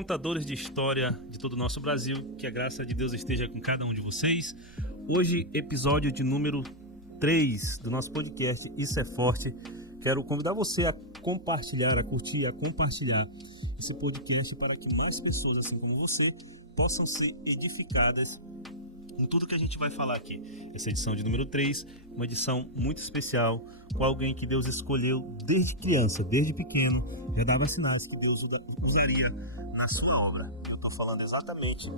contadores de história de todo o nosso Brasil, que a graça de Deus esteja com cada um de vocês. Hoje, episódio de número 3 do nosso podcast Isso é Forte. Quero convidar você a compartilhar, a curtir, a compartilhar esse podcast para que mais pessoas, assim como você, possam ser edificadas em tudo que a gente vai falar aqui. Essa edição de número 3, uma edição muito especial, com alguém que Deus escolheu desde criança, desde pequeno, já dava sinais que Deus usaria na sua obra. Eu estou falando exatamente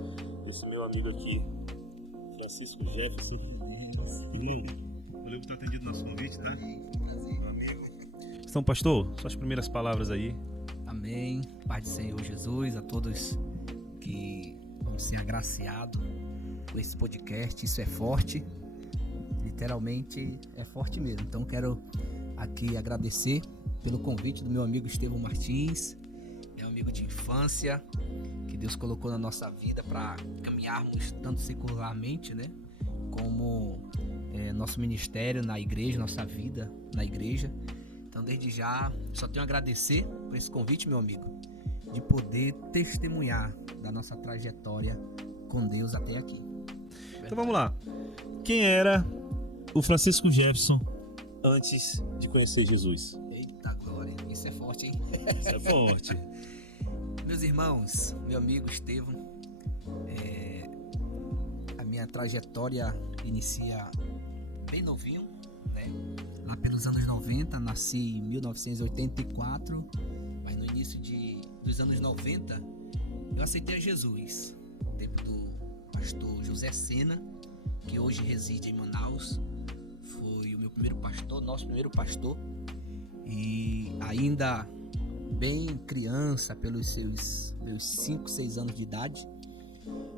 desse meu amigo aqui, Francisco Jefferson. Valeu por ter atendido nosso convite, tá? Meu amigo. Então, pastor, suas primeiras palavras aí. Amém. Pai do Senhor Jesus, a todos que vão ser agraciados com esse podcast. Isso é forte. Literalmente é forte mesmo. Então quero aqui agradecer pelo convite do meu amigo Estevão Martins, meu amigo de infância, que Deus colocou na nossa vida para caminharmos tanto secularmente, né, como nosso ministério na igreja, nossa vida na igreja. Então desde já só tenho a agradecer por esse convite, meu amigo, de poder testemunhar da nossa trajetória com Deus até aqui. Então vamos lá. Quem era o Francisco Jefferson antes de conhecer Jesus? Eita glória, isso é forte, hein? Isso é forte. Meus irmãos, meu amigo Estevão, a minha trajetória inicia bem novinho, né? Lá pelos anos 90, nasci em 1984, mas no início dos anos 90 eu aceitei a Jesus, no tempo do pastor José Sena, que hoje reside em Manaus. Foi o meu primeiro pastor, nosso primeiro pastor, e ainda bem criança, pelos seus meus 5, 6 anos de idade,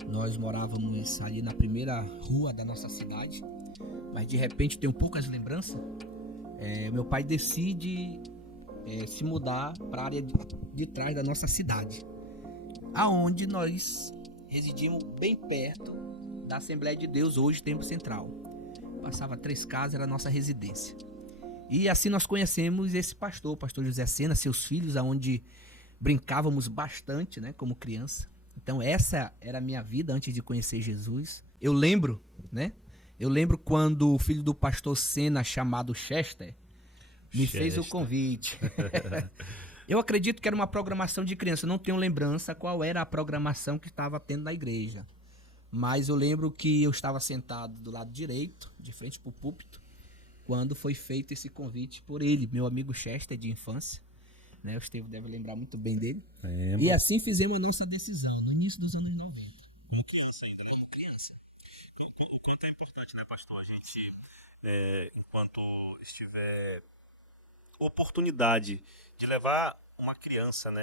nós morávamos ali na primeira rua da nossa cidade, mas de repente tenho poucas lembranças. Meu pai decide se mudar para a área de trás da nossa cidade, aonde nós residimos bem perto da Assembleia de Deus, hoje Templo Central. Passava 3 casas, era a nossa residência. E assim nós conhecemos esse pastor, o pastor José Sena, seus filhos, aonde brincávamos bastante, né, como criança. Então essa era a minha vida antes de conhecer Jesus. Eu lembro quando o filho do pastor Sena, chamado Chester, me fez o convite. Eu acredito que era uma programação de criança, não tenho lembrança qual era a programação que estava tendo na igreja. Mas eu lembro que eu estava sentado do lado direito, de frente para o púlpito, quando foi feito esse convite por ele, meu amigo Chester de infância. Né? O Estevão deve lembrar muito bem dele. E assim fizemos a nossa decisão, no início dos anos 90. Criança ainda, né? Criança. O quanto é importante, né, pastor? A gente, enquanto estiver oportunidade de levar uma criança, né?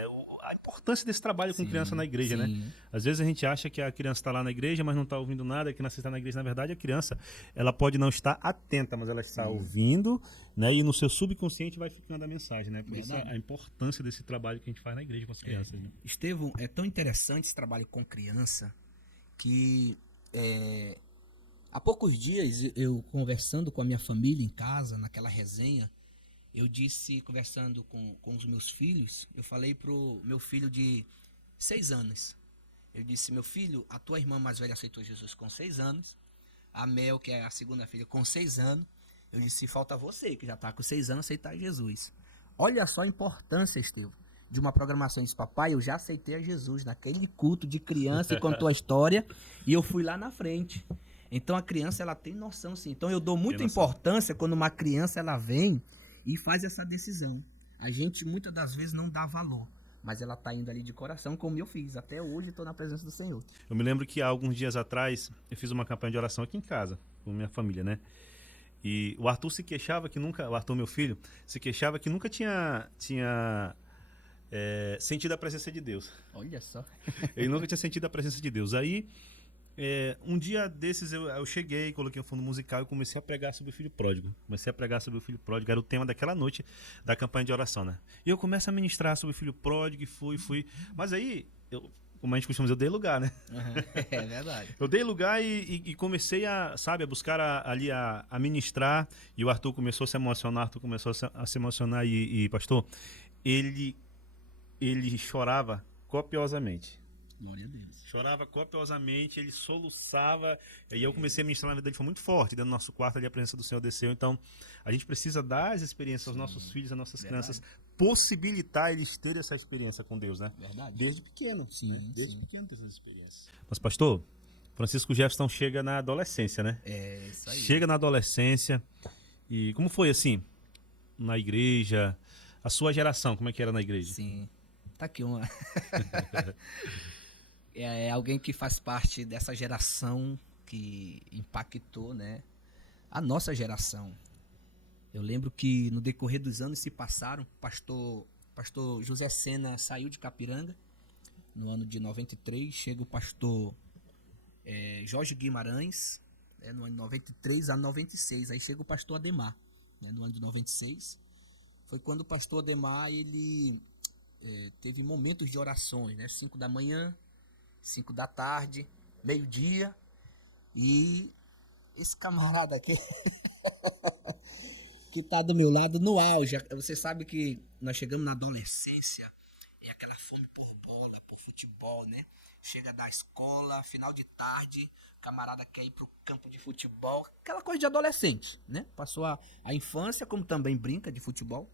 A importância desse trabalho com criança na igreja, sim, né? Às vezes a gente acha que a criança está lá na igreja, mas não está ouvindo nada, que não está na igreja. Na verdade, a criança, ela pode não estar atenta, mas ela está ouvindo, né? E no seu subconsciente vai ficando a mensagem, né? Por isso a importância desse trabalho que a gente faz na igreja com as crianças, né? Estevão, é tão interessante esse trabalho com criança que há poucos dias eu conversando com a minha família em casa, naquela resenha, eu disse, conversando com os meus filhos, eu falei pro meu filho de 6 anos. Eu disse, meu filho, a tua irmã mais velha aceitou Jesus com 6 anos. A Mel, que é a segunda filha, com 6 anos. Eu disse, falta você, que já está com 6 anos, aceitar Jesus. Olha só a importância, Estevão, de uma programação. Disse, papai, eu já aceitei a Jesus naquele culto de criança e contou a história. E eu fui lá na frente. Então a criança, ela tem noção, sim. Então eu dou muita importância quando uma criança, ela vem e faz essa decisão. A gente muitas das vezes não dá valor, mas ela está indo ali de coração, como eu fiz. Até hoje estou na presença do Senhor. Eu me lembro que há alguns dias atrás eu fiz uma campanha de oração aqui em casa, com minha família, né? E o Arthur se queixava que nunca, o Arthur, meu filho, se queixava que nunca tinha sentido a presença de Deus. Olha só. Ele nunca tinha sentido a presença de Deus. Aí, um dia desses eu cheguei, coloquei um fundo musical e comecei a pregar sobre o filho pródigo. Era o tema daquela noite da campanha de oração, né? E eu começo a ministrar sobre o filho pródigo e fui. Mas aí, como a gente costuma dizer, eu dei lugar, né? É verdade. Eu dei lugar e comecei a buscar a ministrar. E o Arthur começou a se emocionar, pastor, ele chorava copiosamente. Glória a Deus. Chorava copiosamente, ele soluçava. E eu comecei a ministrar na vida dele, foi muito forte. Dentro do nosso quarto ali, a presença do Senhor desceu. Então, a gente precisa dar as experiências aos nossos filhos, às nossas crianças, possibilitar eles terem essa experiência com Deus, né? Verdade. Desde pequeno. Sim, né? Desde sim. pequeno ter essas experiências. Mas, pastor, Francisco Jefferson chega na adolescência, né? É, isso aí. Chega na adolescência. E como foi assim, na igreja? A sua geração, como é que era na igreja? Sim. Tá aqui uma. É alguém que faz parte dessa geração que impactou, né? A nossa geração. Eu lembro que no decorrer dos anos se passaram, pastor José Sena saiu de Capiranga no ano de 93, chega o pastor Jorge Guimarães, no ano de 93 a 96, aí chega o pastor Ademar, né, no ano de 96. Foi quando o pastor Ademar, ele teve momentos de orações, né, 5 da manhã, 5 da tarde, meio-dia, e esse camarada aqui que tá do meu lado no auge. Você sabe que nós chegamos na adolescência, é aquela fome por bola, por futebol, né? Chega da escola, final de tarde, o camarada quer ir pro campo de futebol, aquela coisa de adolescente, né? Passou a infância, como também brinca de futebol.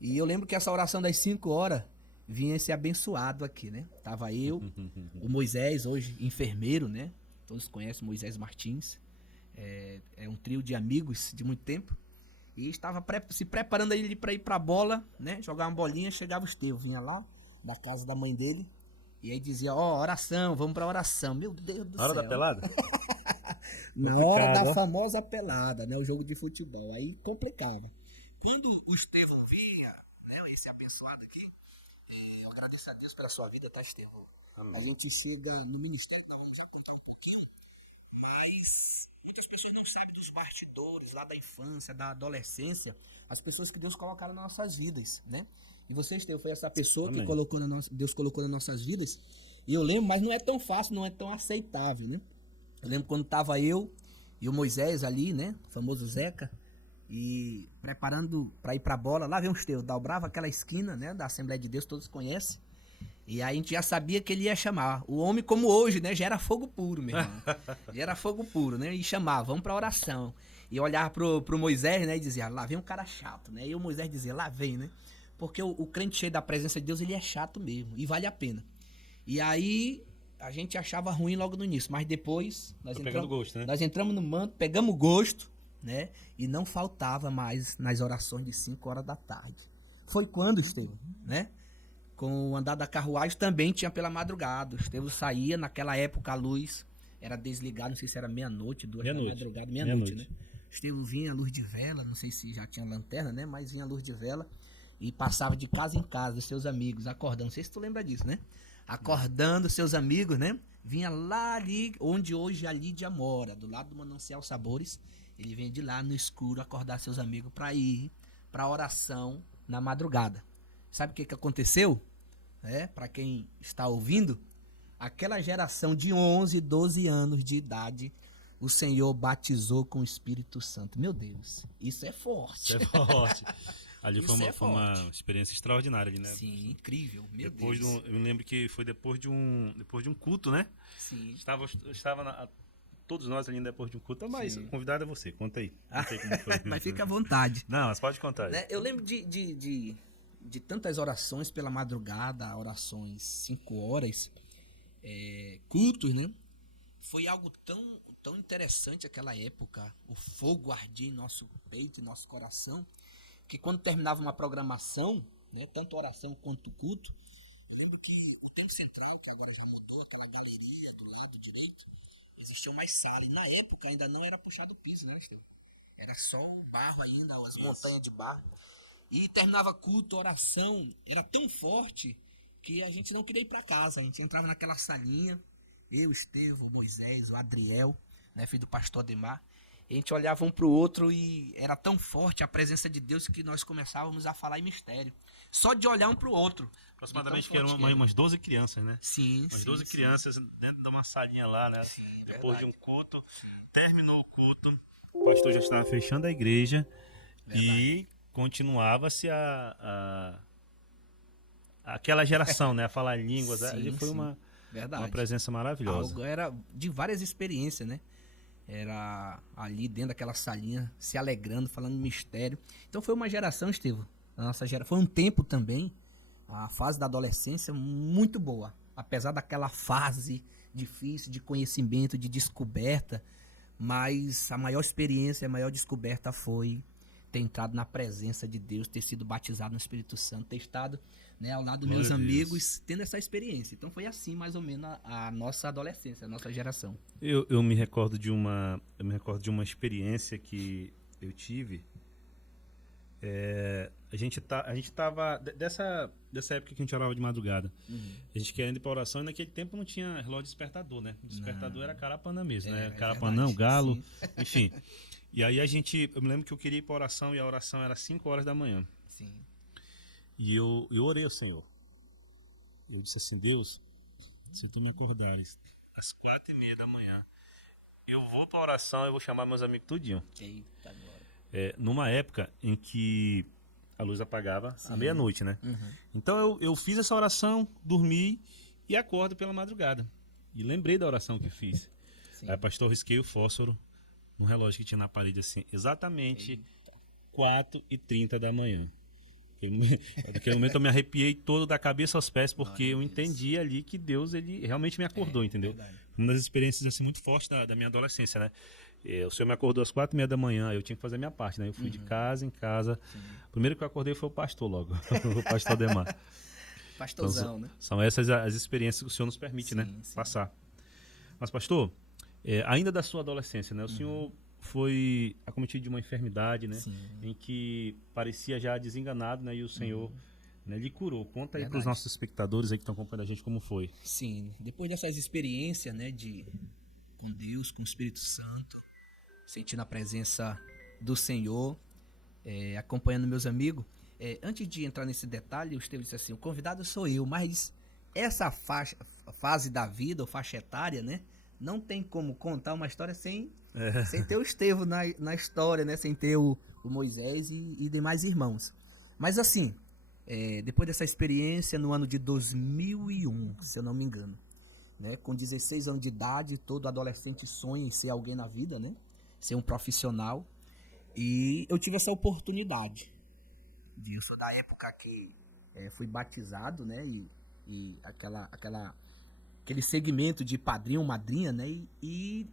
E eu lembro que essa oração das 5 horas vinha esse abençoado aqui, né? Tava eu, o Moisés, hoje enfermeiro, né? Todos conhecem Moisés Martins. É um trio de amigos de muito tempo. E estava se preparando ele para ir pra bola, né? Jogar uma bolinha, chegava o Estevão, vinha lá da casa da mãe dele. E aí dizia, oração, vamos pra oração. Meu Deus do céu. Na hora da pelada? Na hora da famosa pelada, né? O jogo de futebol. Aí complicava. Quando o Estevão vinha, né? Esse abençoado aqui, eu agradeço a Deus pela sua vida, tá, Estevão? A gente chega no ministério, nós vamos já contar um pouquinho, mas muitas pessoas não sabem dos bastidores lá da infância, da adolescência, as pessoas que Deus colocaram nas nossas vidas, né? E você, Estevão, foi essa pessoa que Deus colocou nas nossas vidas. E eu lembro, mas não é tão fácil, não é tão aceitável, né? Eu lembro quando tava eu e o Moisés ali, né? O famoso Zeca, e preparando para ir pra bola. Lá vem o Estevão, dobrava aquela esquina, né? Da Assembleia de Deus, todos conhecem. E aí a gente já sabia que ele ia chamar. O homem, como hoje, né? Já era fogo puro, meu irmão. Já era fogo puro, né? E chamava, vamos pra oração. E olhava pro Moisés, né? E dizia, lá vem um cara chato, né? E o Moisés dizia, lá vem, né? Porque o crente cheio da presença de Deus, ele é chato mesmo. E vale a pena. E aí a gente achava ruim logo no início. Mas depois nós entramos no manto, pegamos gosto, né? E não faltava mais nas orações de 5 horas da tarde. Foi quando, Estevão, né? Com o andar da carruagem também tinha pela madrugada. O Estevão saía, naquela época a luz era desligada, não sei se era meia-noite, 2 da madrugada, meia-noite, né? O Estevão vinha a luz de vela, não sei se já tinha lanterna, né? Mas vinha a luz de vela e passava de casa em casa, seus amigos, acordando. Não sei se tu lembra disso, né? Acordando seus amigos, né? Vinha lá ali, onde hoje a Lídia mora, do lado do Manancial Sabores. Ele vinha de lá no escuro acordar seus amigos para ir para oração na madrugada. Sabe o que aconteceu? Para quem está ouvindo, aquela geração de 11, 12 anos de idade, o Senhor batizou com o Espírito Santo. Meu Deus, isso é forte. Isso é forte. Ali foi uma experiência extraordinária ali, né? Sim, incrível. Meu Deus. Eu me lembro que foi depois de um culto, né? Sim. Todos nós ali depois de um culto, mas o convidado é você. Conta aí. Conta aí como foi. Mas fica à vontade. Não, mas pode contar. Né? Eu lembro de tantas orações pela madrugada, orações 5 horas, cultos, né? Foi algo tão interessante aquela época. O fogo ardia em nosso peito, em nosso coração, que quando terminava uma programação, né, tanto oração quanto culto, eu lembro que o tempo central, que agora já mudou, aquela galeria do lado direito, existiam mais salas. E na época ainda não era puxado o piso, né, Estevão? Era só o barro ainda, as montanhas de barro. E terminava culto, oração, era tão forte que a gente não queria ir para casa. A gente entrava naquela salinha, eu, Estevão, Moisés, o Adriel, né, filho do pastor Ademar. A gente olhava um pro outro e era tão forte a presença de Deus que nós começávamos a falar em mistério. Só de olhar um pro outro. Aproximadamente que eram umas 12 crianças, né? Sim, umas 12 crianças dentro de uma salinha lá, né? Sim, depois de um culto, terminou o culto, o pastor já estava fechando a igreja e continuava-se a aquela geração, né? A falar línguas. Sim, Ali foi sim. uma Verdade. presença maravilhosa. Algo era de várias experiências, né? Era ali dentro daquela salinha, se alegrando, falando de mistério. Então foi uma geração, Estevam, a nossa geração. Foi um tempo também, a fase da adolescência, muito boa. Apesar daquela fase difícil de conhecimento, de descoberta, mas a maior experiência, a maior descoberta foi ter entrado na presença de Deus, ter sido batizado no Espírito Santo, ter estado, né, ao lado dos meus Glória a Deus. amigos, tendo essa experiência. Então foi assim, mais ou menos, a nossa adolescência, a nossa geração. Eu me recordo de uma experiência que eu tive. A gente tava dessa época que a gente orava de madrugada. A gente querendo ir pra oração, e naquele tempo não tinha relógio despertador, né? O despertador era Carapanã mesmo, né? Carapanã, o galo, sim. enfim. E aí eu me lembro que eu queria ir pra oração, e a oração era 5 horas da manhã. Sim. E eu orei ao Senhor. Eu disse assim: Deus, se tu me acordares às 4:30 da manhã, eu vou pra oração, eu vou chamar meus amigos tudinho. Eita, agora. Numa época em que a luz apagava à Sim. meia-noite, né? Então eu fiz essa oração, dormi e acordo pela madrugada. E lembrei da oração que fiz. Sim. Aí, pastor, risquei o fósforo no relógio que tinha na parede, assim, exatamente 4:30 da manhã. Naquele momento eu me arrepiei todo da cabeça aos pés, porque eu entendi ali que Deus, ele realmente me acordou, entendeu? verdade. Uma das experiências assim, muito fortes da minha adolescência, né? O Senhor me acordou às 4:30 da manhã, eu tinha que fazer a minha parte, né? Eu fui de casa em casa. Primeiro que eu acordei foi o pastor logo, o pastor Ademar. Pastorzão, né? São essas as experiências que o Senhor nos permite, né? Sim. Passar. Mas, pastor, ainda da sua adolescência, né? O senhor foi acometido de uma enfermidade, né? Sim. Em que parecia já desenganado, né? E o Senhor, né, lhe curou. Conta aí para os Verdade. nossos espectadores aí que estão acompanhando a gente como foi. Sim. Depois dessas experiências, né, com Deus, com o Espírito Santo, sentindo a presença do Senhor, acompanhando meus amigos. Antes de entrar nesse detalhe, o Estevam disse assim: o convidado sou eu, mas essa fase da vida, ou faixa etária, né? Não tem como contar uma história sem ter o Estevam na história, né? Sem ter o Moisés e demais irmãos. Mas assim, depois dessa experiência, no ano de 2001, se eu não me engano, né? Com 16 anos de idade, todo adolescente sonha em ser alguém na vida, né? Ser um profissional. E eu tive essa oportunidade. Eu sou da época que fui batizado, né? E aquele segmento de padrinho, madrinha, né? E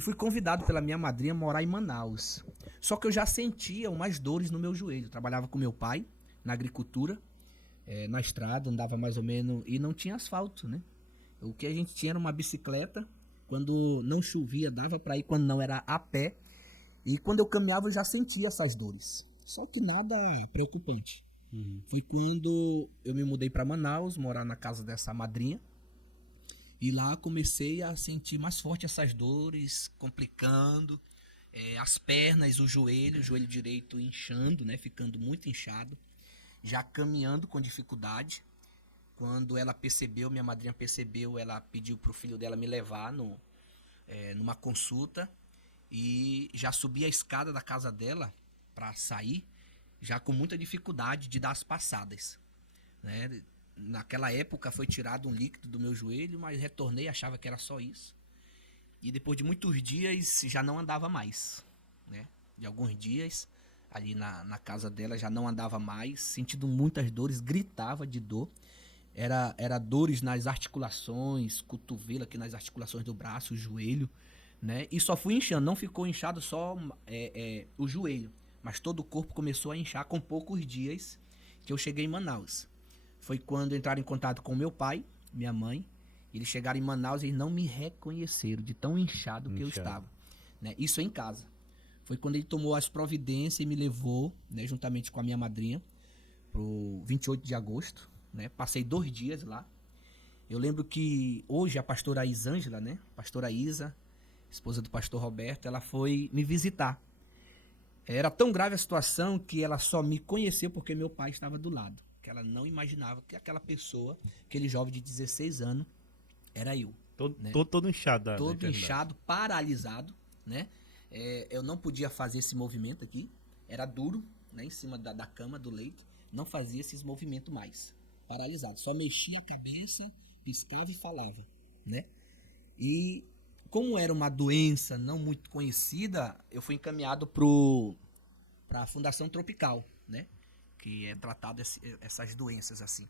fui convidado pela minha madrinha a morar em Manaus. Só que eu já sentia umas dores no meu joelho. Eu trabalhava com meu pai na agricultura, na estrada, andava mais ou menos, e não tinha asfalto, né? O que a gente tinha era uma bicicleta. Quando não chovia, dava para ir, quando não era a pé. E quando eu caminhava, eu já sentia essas dores. Só que nada preocupante. Foi quando eu me mudei para Manaus, morar na casa dessa madrinha. E lá comecei a sentir mais forte essas dores, complicando. As pernas, o joelho direito inchando, né? Ficando muito inchado. Já caminhando com dificuldade. Quando ela percebeu, minha madrinha percebeu, ela pediu pro filho dela me levar numa consulta. E já subi a escada da casa dela para sair, já com muita dificuldade de dar as passadas, né? Naquela época foi tirado um líquido do meu joelho, mas retornei, achava que era só isso. E depois de muitos dias já não andava mais, né? De alguns dias ali na casa dela já não andava mais, sentindo muitas dores, gritava de dor. Era dores nas articulações, cotovelo aqui nas articulações do braço, o joelho, né? E só fui inchando, não ficou inchado só o joelho, mas todo o corpo começou a inchar com poucos dias que eu cheguei em Manaus. Foi quando entraram em contato com meu pai, minha mãe. Eles chegaram em Manaus e eles não me reconheceram de tão inchado que eu estava, né? Isso em casa. Foi quando ele tomou as providências e me levou, né, juntamente com a minha madrinha, pro 28 de agosto, né? Passei 2 dias lá. Eu lembro que hoje a pastora Isângela, né? Pastora Isa, esposa do pastor Roberto, ela foi me visitar. Era tão grave a situação que ela só me conheceu porque meu pai estava do lado. Que ela não imaginava que aquela pessoa, aquele jovem de 16 anos, era eu. Todo inchado. Todo inchado, paralisado, né? Eu não podia fazer esse movimento aqui. Era duro, né? Em cima da cama, do leito. Não fazia esses movimentos mais, paralisado. Só mexia a cabeça, piscava e falava, né? E como era uma doença não muito conhecida, eu fui encaminhado para a Fundação Tropical, né? Que é tratado essas doenças assim.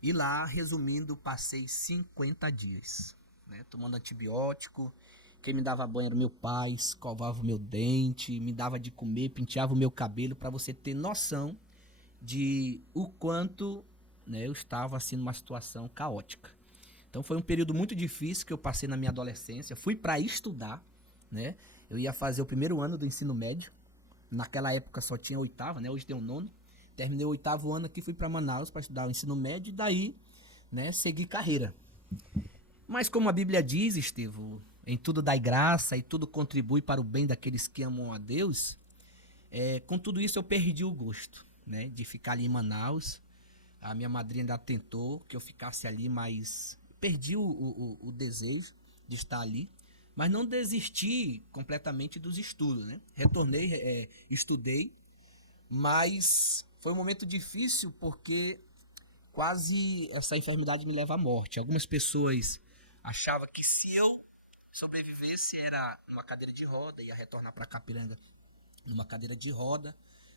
E lá, resumindo, passei 50 dias, né? Tomando antibiótico. Quem me dava banho era meu pai, escovava o meu dente, me dava de comer, penteava o meu cabelo, para você ter noção de o quanto, né, eu estava assim numa situação caótica. Então foi um período muito difícil que eu passei na minha adolescência. Fui para estudar, né? Eu ia fazer o primeiro ano do ensino médio. Naquela época só tinha oitava, né? Hoje tem o nono. Terminei o oitavo ano aqui, fui para Manaus para estudar o ensino médio e daí, né, segui carreira. Mas como a Bíblia diz, Estevão, em tudo dai graça e tudo contribui para o bem daqueles que amam a Deus, com tudo isso eu perdi o gosto, né, de ficar ali em Manaus. A minha madrinha ainda tentou que eu ficasse ali, mas perdi o desejo de estar ali. Mas não desisti completamente dos estudos, né? Retornei, estudei, mas foi um momento difícil porque quase essa enfermidade me leva à morte. Algumas pessoas achavam que se eu sobrevivesse era numa cadeira de roda, ia retornar para Capiranga numa cadeira de roda,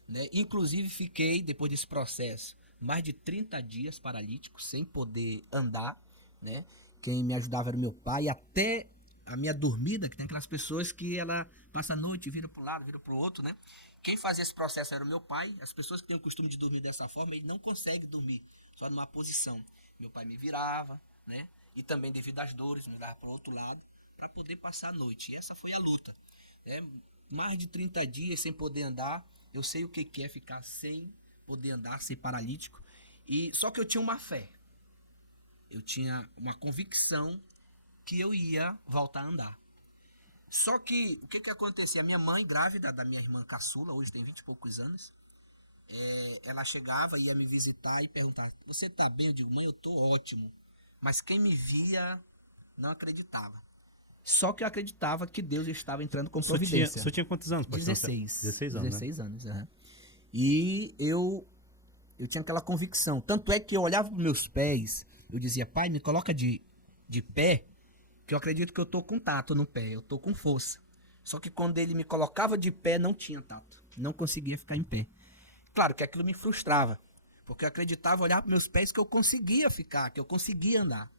né? Inclusive fiquei, depois desse processo, mais de 30 dias paralítico, sem poder andar, né? Quem me ajudava era o meu pai, até a minha dormida, que tem aquelas pessoas que ela passa a noite, vira para um lado, vira para o outro, né? Quem fazia esse processo era o meu pai. As pessoas que têm o costume de dormir dessa forma, ele não consegue dormir só numa posição. Meu pai me virava, né? E também devido às dores, me dava para o outro lado, para poder passar a noite. E essa foi a luta, né? Mais de 30 dias sem poder andar. Eu sei o que é ficar sem poder andar, ser paralítico. E só que eu tinha uma fé. Eu tinha uma convicção que eu ia voltar a andar. Só que o que acontecia? A minha mãe, grávida da minha irmã caçula, hoje tem 20 e poucos anos, ela chegava, ia me visitar e perguntava: você tá bem? Eu digo: mãe, eu tô ótimo. Mas quem me via não acreditava. Só que eu acreditava que Deus estava entrando com providência. Você tinha quantos anos, pastor? 16. 16 anos, 16 anos, uhum. E eu tinha aquela convicção. Tanto é que eu olhava para meus pés, eu dizia: pai, me coloca de pé, que eu acredito que eu tô com tato no pé, eu tô com força. Só que quando ele me colocava de pé, não tinha tato. Não conseguia ficar em pé. Claro que aquilo me frustrava, porque eu acreditava, olhar para meus pés, que eu conseguia ficar, que eu conseguia andar.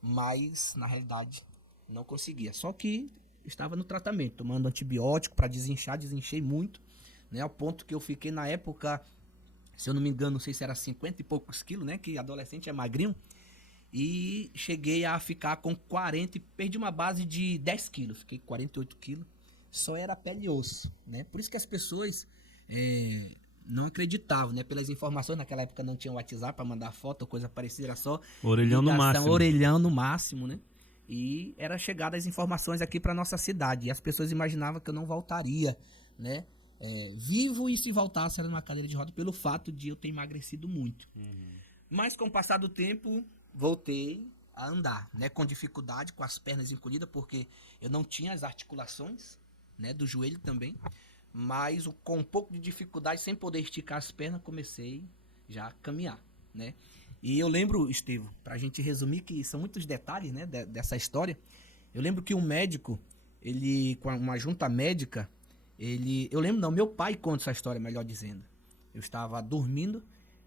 Mas, na realidade, não conseguia. Só que estava no tratamento, tomando antibiótico para desinchar, desinchei muito, né? Ao ponto que eu fiquei na época, se eu não me engano, não sei se era 50 e poucos quilos, né? Que adolescente é magrinho. E cheguei a ficar com 40 e perdi uma base de 10 quilos. Fiquei com 48 quilos. Só era pele e osso, né? Por isso que as pessoas não acreditavam, né? Pelas informações, naquela época não tinha WhatsApp para mandar foto ou coisa parecida, era só orelhão ligação, no máximo. Orelhão no máximo, né? E era chegada as informações aqui para nossa cidade. E as pessoas imaginavam que eu não voltaria, né? Vivo, e se voltasse era numa cadeira de roda, pelo fato de eu ter emagrecido muito. Mas com o passar do tempo, voltei a andar, né? Com dificuldade, com as pernas encolhidas, porque eu não tinha as articulações, né? Do joelho também. Mas com um pouco de dificuldade, sem poder esticar as pernas, comecei já a caminhar, né? E eu lembro, Estevão, pra gente resumir, que são muitos detalhes, né, dessa história. Eu lembro que um médico, ele, com uma junta médica, meu pai conta essa história, melhor dizendo. Eu estava dormindo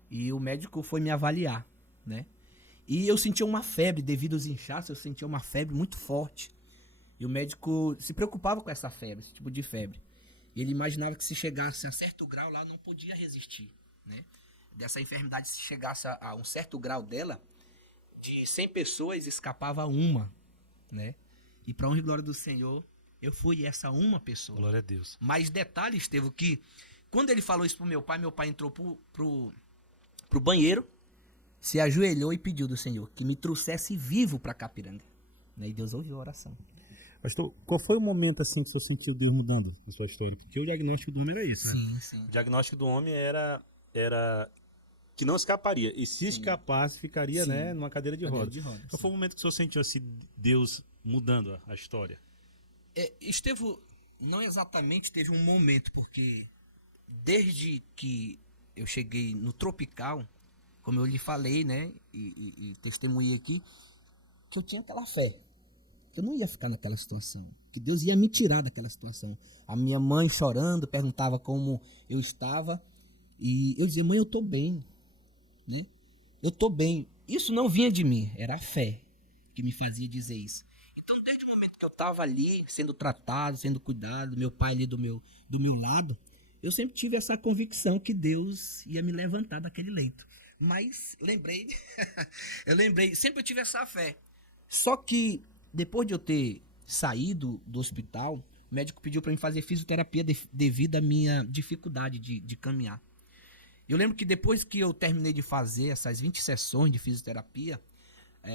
e o médico foi me avaliar, né? E eu sentia uma febre, devido aos inchaços, eu sentia uma febre muito forte. E o médico se preocupava com essa febre, esse tipo de febre. E ele imaginava que se chegasse a certo grau lá, não podia resistir, né? Dessa enfermidade, se chegasse a um certo grau dela, de 100 pessoas escapava uma, né? E para honra e glória do Senhor, eu fui essa uma pessoa. Glória a Deus. Mas detalhe, Estevão, que quando ele falou isso pro meu pai entrou pro banheiro, se ajoelhou e pediu do Senhor que me trouxesse vivo para Capiranga. E Deus ouviu a oração. Pastor, qual foi o momento assim que você sentiu Deus mudando na sua história? Porque o diagnóstico do homem era isso, né? Sim. O diagnóstico do homem era que não escaparia. E se escapasse, ficaria, né, numa cadeira de roda. Qual foi o momento que o senhor sentiu assim, Deus mudando a história? Estevão, não exatamente teve um momento, porque desde que eu cheguei no Tropical, como eu lhe falei, né, e testemunhei aqui, que eu tinha aquela fé, que eu não ia ficar naquela situação, que Deus ia me tirar daquela situação. A minha mãe chorando, perguntava como eu estava, e eu dizia, mãe, eu tô bem, né? Eu tô bem. Isso não vinha de mim, era a fé que me fazia dizer isso. Então, desde o momento que eu estava ali, sendo tratado, sendo cuidado, meu pai ali do meu lado, eu sempre tive essa convicção que Deus ia me levantar daquele leito. Mas lembrei, sempre eu tive essa fé. Só que depois de eu ter saído do hospital, o médico pediu para mim fazer fisioterapia devido à minha dificuldade de caminhar. Eu lembro que depois que eu terminei de fazer essas 20 sessões de fisioterapia,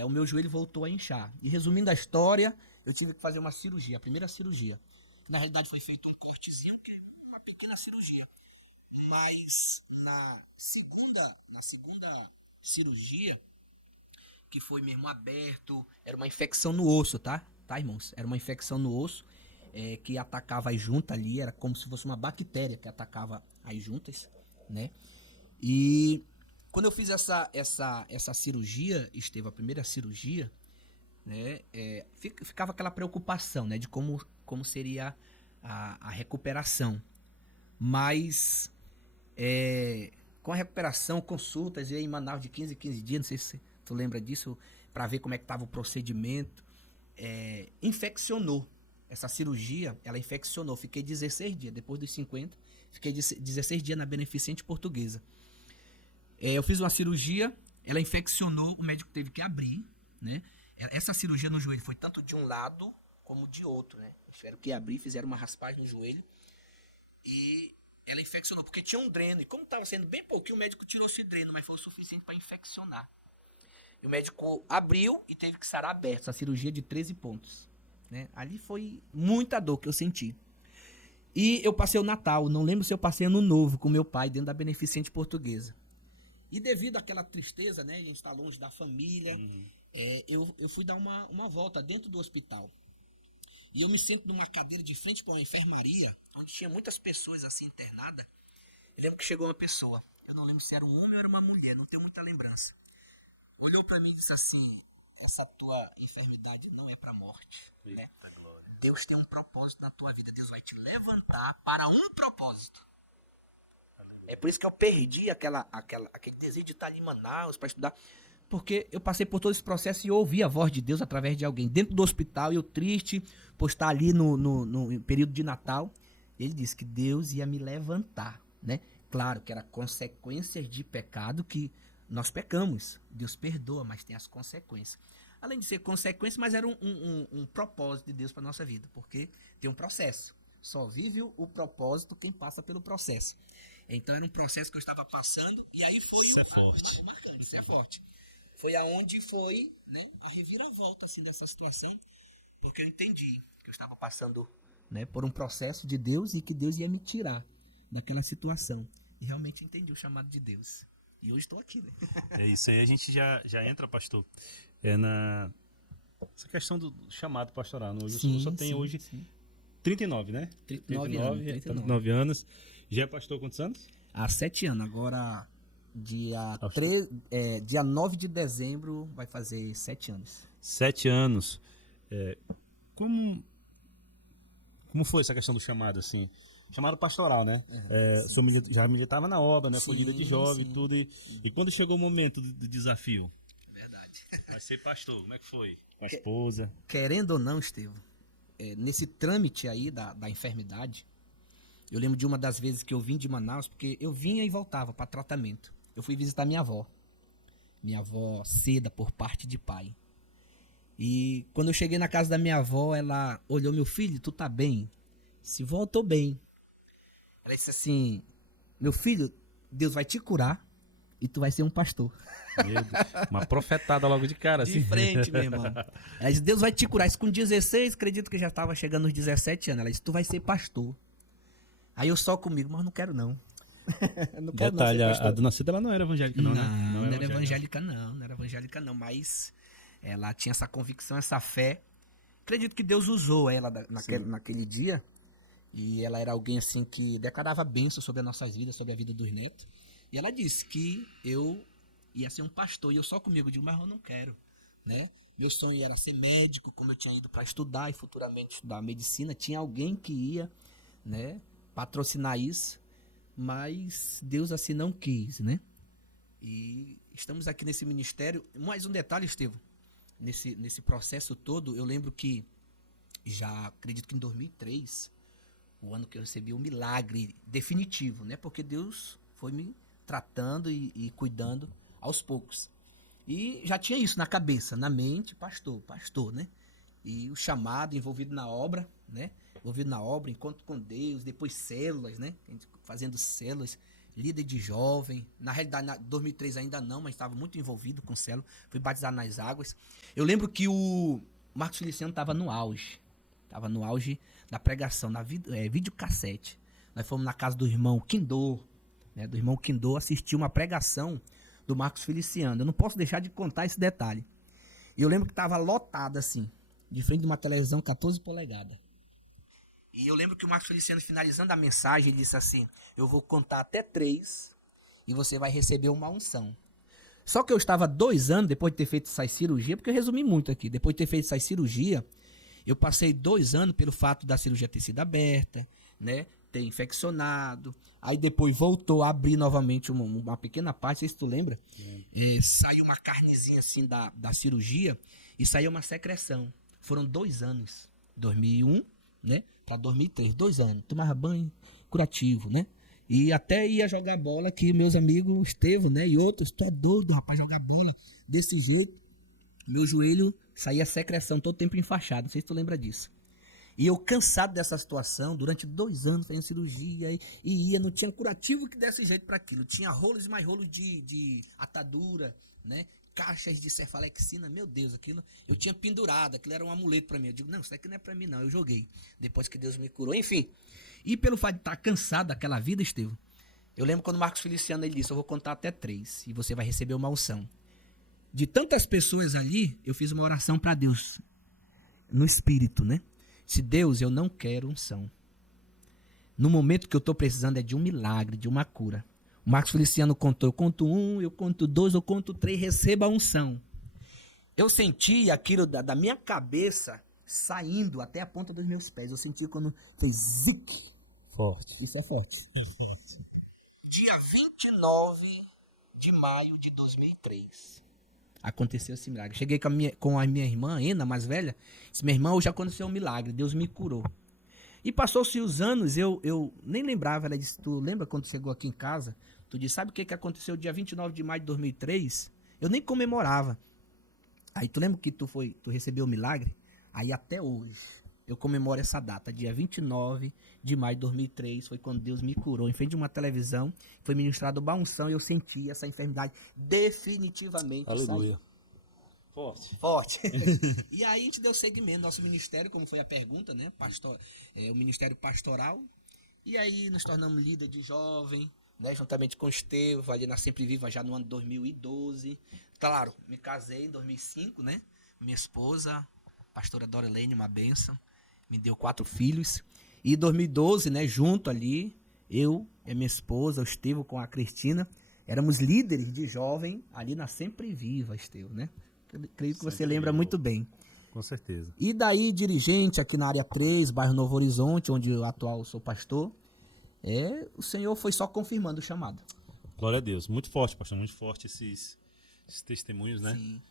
o meu joelho voltou a inchar. E resumindo a história, eu tive que fazer uma cirurgia, a primeira cirurgia. Na realidade foi feito um cortezinho, que é uma pequena cirurgia. Mas na segunda cirurgia, que foi mesmo aberto, era uma infecção no osso, tá? Tá, irmãos? Era uma infecção no osso, que atacava as juntas ali, era como se fosse uma bactéria que atacava as juntas, né? E quando eu fiz essa cirurgia, Esteve, a primeira cirurgia, né, ficava aquela preocupação, né, de como seria a recuperação. Mas com a recuperação, consultas, eu ia em Manaus de 15 em 15 dias, não sei se tu lembra disso, para ver como é que estava o procedimento. Infeccionou. Essa cirurgia, ela infeccionou. Fiquei 16 dias, depois dos 50, fiquei 16 dias na Beneficente Portuguesa. Eu fiz uma cirurgia, ela infeccionou, o médico teve que abrir, né? Essa cirurgia no joelho foi tanto de um lado como de outro, né? Tiveram que abrir, fizeram uma raspagem no joelho e ela infeccionou, porque tinha um dreno. E como estava sendo bem pouquinho, o médico tirou esse dreno, mas foi o suficiente para infeccionar. E o médico abriu e teve que sarar aberto, essa cirurgia de 13 pontos, né? Ali foi muita dor que eu senti. E eu passei o Natal, não lembro se eu passei Ano Novo com meu pai dentro da Beneficente Portuguesa. E devido àquela tristeza, né, de estar longe da família, eu fui dar uma volta dentro do hospital. E eu me sento numa cadeira de frente para uma enfermaria, onde tinha muitas pessoas assim internadas. Eu lembro que chegou uma pessoa, eu não lembro se era um homem ou era uma mulher, não tenho muita lembrança. Olhou para mim e disse assim, essa tua enfermidade não é para a morte, né? Deus tem um propósito na tua vida, Deus vai te levantar para um propósito. É por isso que eu perdi aquele desejo de estar ali em Manaus para estudar. Porque eu passei por todo esse processo e eu ouvi a voz de Deus através de alguém. Dentro do hospital, eu triste por estar ali no período de Natal. Ele disse que Deus ia me levantar, né? Claro que era consequências de pecado que nós pecamos. Deus perdoa, mas tem as consequências. Além de ser consequência, mas era um propósito de Deus para a nossa vida. Porque tem um processo. Só vive o propósito quem passa pelo processo. Então era um processo que eu estava passando e aí foi isso é forte. Isso é forte. Foi aonde foi, né, a reviravolta assim dessa situação, porque eu entendi que eu estava passando, né, por um processo de Deus e que Deus ia me tirar daquela situação. E realmente entendi o chamado de Deus. E hoje estou aqui, né? É isso aí, a gente já entra, pastor, essa questão do chamado pastoral. Hoje o senhor só tem hoje 39, né? 39 anos. Já é pastor há quantos anos? Há 7 anos. Agora, dia 9 de dezembro, vai fazer 7 anos. 7 anos. Como foi essa questão do chamado, assim? Chamado pastoral, né? O senhor já militava na obra, né? Foi líder de jovem e tudo. E quando chegou o momento do desafio? Verdade. Vai ser pastor, como é que foi? Com a esposa? Querendo ou não, Estevão, nesse trâmite aí da enfermidade, eu lembro de uma das vezes que eu vim de Manaus, porque eu vinha e voltava para tratamento. Eu fui visitar minha avó Seda, por parte de pai. E quando eu cheguei na casa da minha avó, ela olhou, meu filho, tu tá bem? Se voltou bem. Ela disse assim, meu filho, Deus vai te curar e tu vai ser um pastor. Meu Deus, uma profetada logo de cara. De assim. frente, meu irmão. Ela disse, Deus vai te curar. Isso com 16, acredito que já estava chegando nos 17 anos. Ela disse, tu vai ser pastor. Aí eu só comigo, mas não quero não. Não quero detalhe, não a dona Cida ela não era evangélica não, né? Não era evangélica não, mas ela tinha essa convicção, essa fé. Acredito que Deus usou ela naquele dia. E ela era alguém assim que declarava bênção sobre as nossas vidas, sobre a vida dos netos. E ela disse que eu ia ser um pastor, e eu só comigo digo, mas eu não quero, né? Meu sonho era ser médico, como eu tinha ido para estudar e futuramente estudar medicina, tinha alguém que ia, né, patrocinar isso, mas Deus assim não quis, né? E estamos aqui nesse ministério. Mais um detalhe, Estevão, nesse processo todo, eu lembro que já acredito que em 2003, o ano que eu recebi um milagre definitivo, né? Porque Deus foi me tratando e cuidando aos poucos. E já tinha isso na cabeça, na mente, pastor, né? E o chamado envolvido na obra, né? Envolvido na obra, encontro com Deus, depois células, né? Fazendo células, líder de jovem. Na realidade, em 2003 ainda não, mas estava muito envolvido com célula. Fui batizado nas águas. Eu lembro que o Marcos Feliciano estava no auge. Estava no auge da pregação, na videocassete. Nós fomos na casa do irmão Quindô, né? Do irmão Quindô, assistir uma pregação do Marcos Feliciano. Eu não posso deixar de contar esse detalhe. E eu lembro que estava lotado assim, de frente de uma televisão 14 polegadas. E eu lembro que o Marcos Feliciano, finalizando a mensagem, ele disse assim: eu vou contar até 3 e você vai receber uma unção. Só que eu estava 2 anos depois de ter feito essa cirurgia, porque eu resumi muito aqui. Depois de ter feito essa cirurgia, eu passei 2 anos pelo fato da cirurgia ter sido aberta, né? Ter infeccionado. Aí depois voltou a abrir novamente uma pequena parte, não sei se tu lembra. E saiu uma carnezinha assim da cirurgia e saiu uma secreção. Foram 2 anos. 2001, né? Para 2003, 2 anos. Tomava banho curativo, né? E até ia jogar bola que meus amigos Estevão, né? E outros, tô doido, rapaz, jogar bola desse jeito. Meu joelho saía secreção todo tempo enfaixado. Não sei se tu lembra disso. E eu cansado dessa situação, durante 2 anos fazendo cirurgia e ia, não tinha curativo que desse jeito para aquilo. Tinha rolos e mais rolos de atadura, né? Caixas de cefalexina, meu Deus, aquilo eu tinha pendurado, aquilo era um amuleto para mim. Eu digo, não, isso daqui não é para mim não, eu joguei. Depois que Deus me curou, enfim. E pelo fato de estar cansado daquela vida, Estevão, eu lembro quando o Marcos Feliciano ele disse, eu vou contar até 3 e você vai receber uma unção. De tantas pessoas ali, eu fiz uma oração para Deus, no espírito, né? Se Deus, eu não quero unção. No momento que eu estou precisando é de um milagre, de uma cura. O Marcos Feliciano contou, eu conto 1, eu conto 2, eu conto 3, receba a unção. Eu senti aquilo da minha cabeça saindo até a ponta dos meus pés. Eu senti quando fez zic. Forte. Isso é forte. Dia 29 de maio de 2003. Aconteceu esse milagre. Cheguei com a minha irmã, Ena, mais velha. Disse, minha irmã, hoje aconteceu um milagre. Deus me curou. E passou-se os anos, eu nem lembrava. Ela disse, tu lembra quando chegou aqui em casa? Tu disse, sabe o que aconteceu dia 29 de maio de 2003? Eu nem comemorava. Aí tu lembra que tu recebeu o milagre? Aí até hoje, eu comemoro essa data. Dia 29 de maio de 2003 foi quando Deus me curou. Em frente de uma televisão, foi ministrado uma unção e eu senti essa enfermidade definitivamente Aleluia. sair. Forte. E aí a gente deu seguimento, nosso ministério, como foi a pergunta, né? O ministério pastoral. E aí nos tornamos líder de jovem, né? Juntamente com o Estevão, ali na Sempre Viva, já no ano 2012. Claro, me casei em 2005, né? Minha esposa, pastora Dorelene, uma bênção, me deu 4 filhos. E em 2012, né? Junto ali, eu e a minha esposa, o Estevão com a Cristina, éramos líderes de jovem ali na Sempre Viva, Estevão, né? Creio que você lembra muito bem. Com certeza. E daí, dirigente aqui na área 3, bairro Novo Horizonte, onde eu atual sou pastor, o Senhor foi só confirmando o chamado. Glória a Deus. Muito forte, pastor. Muito forte esses testemunhos, né? Sim.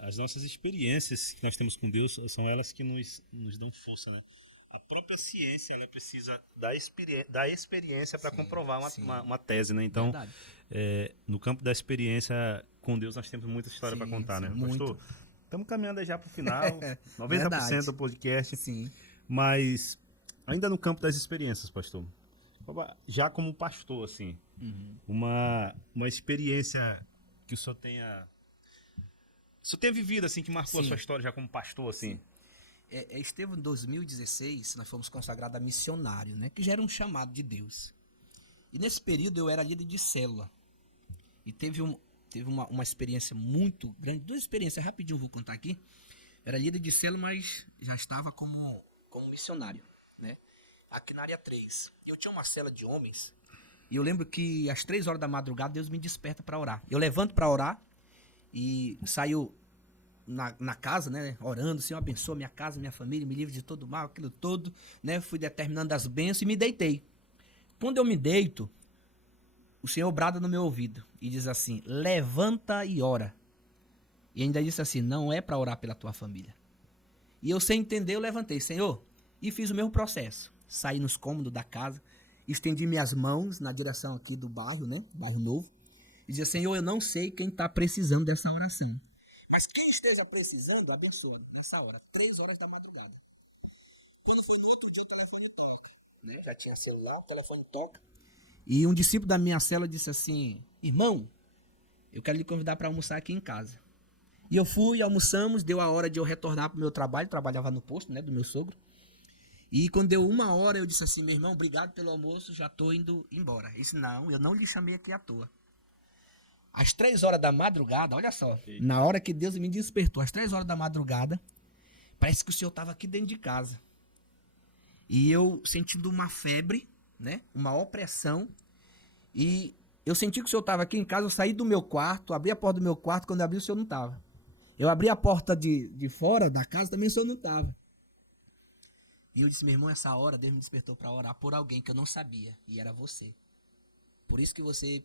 As nossas experiências que nós temos com Deus são elas que nos dão força, né? A própria ciência, ela precisa da experiência para comprovar uma tese, né? Então, no campo da experiência com Deus, nós temos muita história para contar, né? Pastor, estamos caminhando já para o final, 90% do podcast. Sim. Mas, ainda no campo das experiências, pastor, já como pastor, assim, uma experiência que o senhor tenha vivido, assim, que marcou a sua história já como pastor, assim? Estevão, em 2016, nós fomos consagrados a missionário, né? Que já era um chamado de Deus. E nesse período eu era líder de célula. E teve uma experiência muito grande, 2 experiências, rapidinho vou contar aqui. Eu era líder de célula, mas já estava como missionário, né? Aqui na área 3. Eu tinha uma célula de homens E eu lembro que às 3 horas da madrugada Deus me desperta para orar. Eu levanto para orar e saio na casa, né, orando, Senhor, abençoa minha casa, minha família, me livre de todo mal, aquilo todo, né, fui determinando as bênçãos e me deitei. Quando eu me deito, o Senhor brada no meu ouvido e diz assim, levanta e ora. E ainda disse assim, não é para orar pela tua família. E eu, sem entender, eu levantei, Senhor, e fiz o mesmo processo. Saí nos cômodos da casa, estendi minhas mãos na direção aqui do bairro, né, bairro novo, e dizia, Senhor, eu não sei quem está precisando dessa oração. Mas quem esteja precisando, abençoa. Nessa hora, 3 horas da madrugada. Quando foi no outro dia, o telefone toca. Né? Já tinha celular, o telefone toca. E um discípulo da minha célula disse assim, irmão, eu quero lhe convidar para almoçar aqui em casa. E eu fui, almoçamos, deu a hora de eu retornar para o meu trabalho, trabalhava no posto, né, do meu sogro. E quando deu 1 hora, eu disse assim, meu irmão, obrigado pelo almoço, já estou indo embora. Ele disse, não, eu não lhe chamei aqui à toa. Às 3 horas da madrugada, olha só, na hora que Deus me despertou, às 3 horas da madrugada, parece que o Senhor estava aqui dentro de casa. E eu sentindo uma febre, né, uma opressão, e eu senti que o Senhor estava aqui em casa, eu saí do meu quarto, abri a porta do meu quarto, quando eu abri o Senhor não estava. Eu abri a porta de fora da casa, também o Senhor não estava. E eu disse, meu irmão, essa hora Deus me despertou para orar por alguém que eu não sabia, e era você. Por isso que você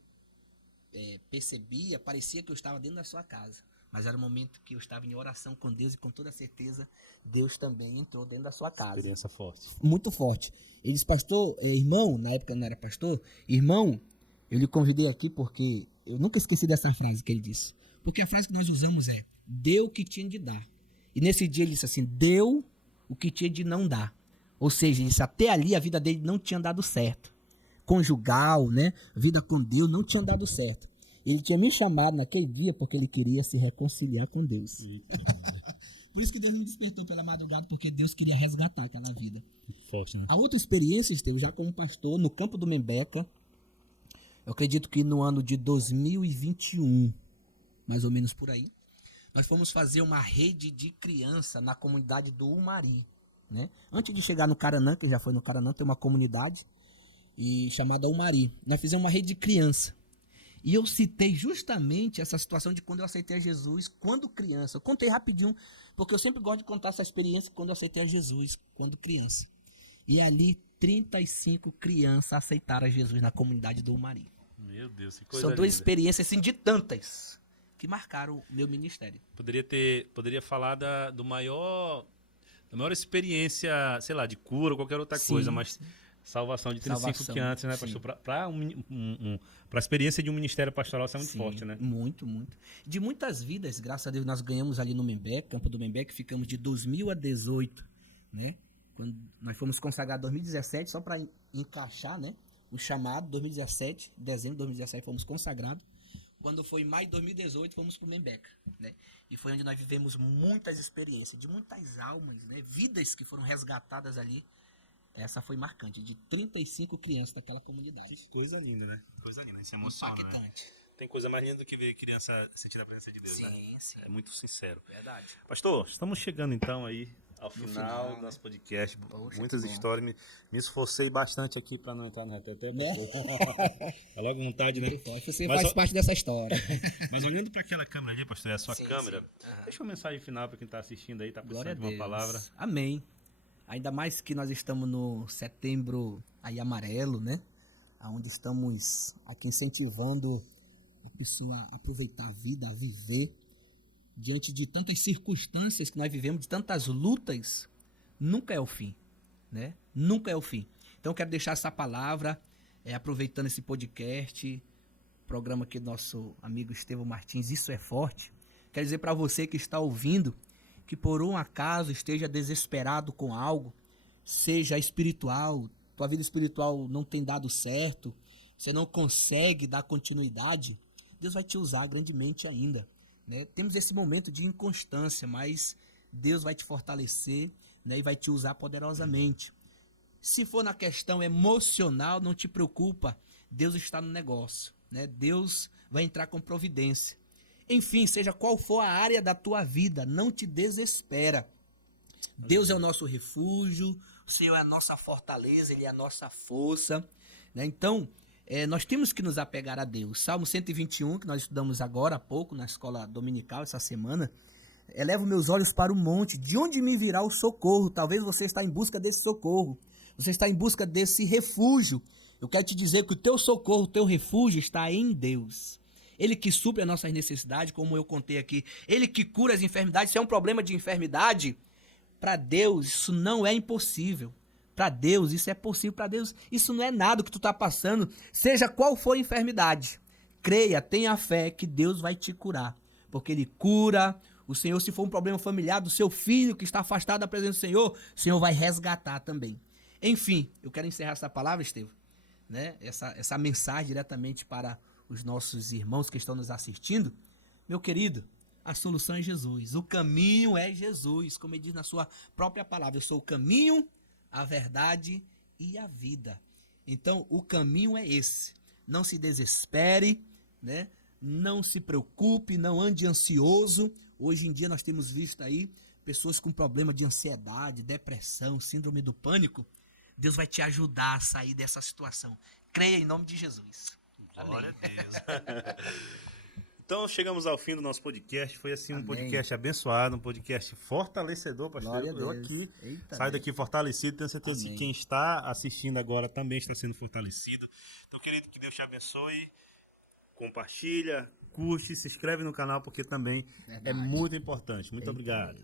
percebia, parecia que eu estava dentro da sua casa. Mas era o momento que eu estava em oração com Deus e com toda certeza Deus também entrou dentro da sua casa. Experiência forte. Muito forte. Ele disse, pastor, irmão, na época não era pastor, irmão, eu lhe convidei aqui porque eu nunca esqueci dessa frase que ele disse. Porque a frase que nós usamos é, deu o que tinha de dar. E nesse dia ele disse assim, deu o que tinha de não dar. Ou seja, ele disse, até ali a vida dele não tinha dado certo. Conjugal, né? Vida com Deus não tinha dado certo. Ele tinha me chamado naquele dia porque ele queria se reconciliar com Deus. Por isso que Deus me despertou pela madrugada, porque Deus queria resgatar aquela vida. Forte, né? A outra experiência, Estevam, já como pastor, no campo do Membeca, eu acredito que no ano de 2021, mais ou menos por aí, nós fomos fazer uma rede de criança na comunidade do Umari, né? Antes de chegar no Caranã, que já foi no Caranã, tem uma comunidade chamada Umari. Nós fizemos uma rede de criança. E eu citei justamente essa situação de quando eu aceitei a Jesus quando criança. Eu contei rapidinho, porque eu sempre gosto de contar essa experiência quando eu aceitei a Jesus quando criança. E ali 35 crianças aceitaram a Jesus na comunidade do Umari. Meu Deus, que coisa São 2 linda. experiências assim, de tantas que marcaram o meu ministério. Poderia falar da maior experiência, sei lá, de cura ou qualquer outra Sim, coisa, mas salvação de 35 salvação, que antes, né, pastor? Para a experiência de um ministério pastoral, isso é muito Sim, forte, né? Muito, muito. De muitas vidas, graças a Deus, nós ganhamos ali no Membeca, Campo do Membeca, ficamos de 2000 a 18, né? Quando nós fomos consagrados em 2017, só para encaixar, né? O chamado, 2017, dezembro de 2017, fomos consagrados. Quando foi em maio de 2018, fomos para o Membeca, né? E foi onde nós vivemos muitas experiências, de muitas almas, né? Vidas que foram resgatadas ali. Essa foi marcante, de 35 crianças daquela comunidade. Que coisa linda, né? Coisa linda, isso é emocionante. Impactante. Tem coisa mais linda do que ver criança sentindo a presença de Deus, né? Sim. É muito sincero. Verdade. Pastor, estamos chegando então aí ao final do nosso podcast. Poxa, Muitas que bom. histórias. Me esforcei bastante aqui para não entrar no reteté. Né? É logo vontade, né? Você Mas, faz parte dessa história. Mas olhando para aquela câmera ali, pastor, é a sua Sim, câmera. sim. Aham. Deixa uma mensagem final para quem está assistindo aí, tá Glória precisando a de uma Deus. palavra. Amém. Ainda mais que nós estamos no setembro aí amarelo, né? Onde estamos aqui incentivando a pessoa a aproveitar a vida, a viver. Diante de tantas circunstâncias que nós vivemos, de tantas lutas, nunca é o fim, né? Nunca é o fim. Então eu quero deixar essa palavra, aproveitando esse podcast, programa aqui do nosso amigo Estevam Martins, Isso é Forte. Quero dizer para você que está ouvindo, que por um acaso esteja desesperado com algo, seja espiritual, tua vida espiritual não tem dado certo, você não consegue dar continuidade, Deus vai te usar grandemente ainda, né? Temos esse momento de inconstância, mas Deus vai te fortalecer, né, e vai te usar poderosamente. Se for na questão emocional, não te preocupa, Deus está no negócio, né? Deus vai entrar com providência. Enfim, seja qual for a área da tua vida, não te desespera. Deus é o nosso refúgio, o Senhor é a nossa fortaleza, Ele é a nossa força, né? Então, nós temos que nos apegar a Deus. Salmo 121, que nós estudamos agora há pouco na escola dominical essa semana. Elevo meus olhos para o monte, de onde me virá o socorro? Talvez você está em busca desse socorro, você está em busca desse refúgio. Eu quero te dizer que o teu socorro, o teu refúgio está em Deus. Ele que supre as nossas necessidades, como eu contei aqui. Ele que cura as enfermidades. Se é um problema de enfermidade, para Deus isso não é impossível. Para Deus isso é possível. Para Deus isso não é nada que tu está passando. Seja qual for a enfermidade, creia, tenha fé que Deus vai te curar. Porque Ele cura. O Senhor, se for um problema familiar do seu filho que está afastado da presença do Senhor, o Senhor vai resgatar também. Enfim, eu quero encerrar essa palavra, Estevão, né? Essa mensagem diretamente para os nossos irmãos que estão nos assistindo. Meu querido, a solução é Jesus. O caminho é Jesus, como ele diz na sua própria palavra. Eu sou o caminho, a verdade e a vida. Então, o caminho é esse. Não se desespere, né? Não se preocupe, não ande ansioso. Hoje em dia nós temos visto aí pessoas com problema de ansiedade, depressão, síndrome do pânico. Deus vai te ajudar a sair dessa situação. Creia em nome de Jesus. Glória a Deus. Então chegamos ao fim do nosso podcast. Foi assim um podcast abençoado, um podcast fortalecedor, pastor. Glória a Eu Deus. aqui Eita saio Deus. daqui fortalecido. Tenho certeza que quem está assistindo agora também está sendo fortalecido. Então, querido, que Deus te abençoe. Compartilha, curte, se inscreve no canal porque também é muito importante. Muito obrigado.